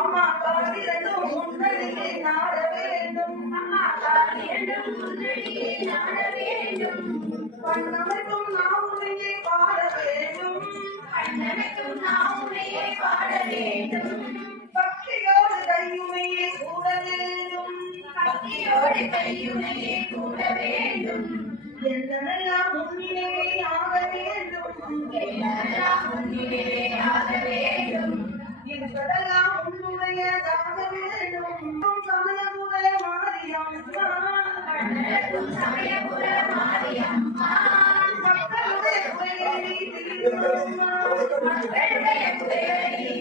அம்மா காலிரண்டும் முன்னடியே நாட வேண்டும். கண்ணமைக்கும் பாட வேண்டும். பக்தியோடு கையுமையே கூட வேண்டும். முன்னிலையே ஆக உன்னுடையதாக வேண்டும் சமயபுர மாரியம்மா மக்களுடைய குறையை நீ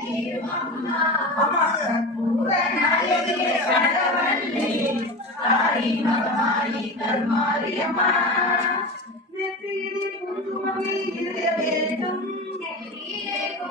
தீர்க்கம்மா. அம்மா கற்பூர நாயகியே கனகவல்லி தாய் மகமாயி கருமாரியம்மா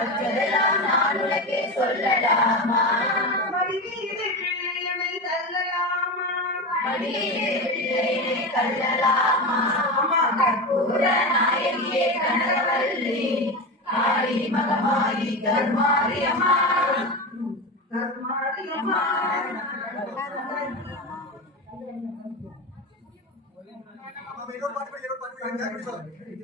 மற்றதெல்லாம் நான் பிள்ளையனை சொல்லலாமா அம்மா கற்பூர நாயகியே கனகவல்லி காளி மகமாயி கருமாரியம்மா கருமாரியம்மா பாட்டு பாட்டு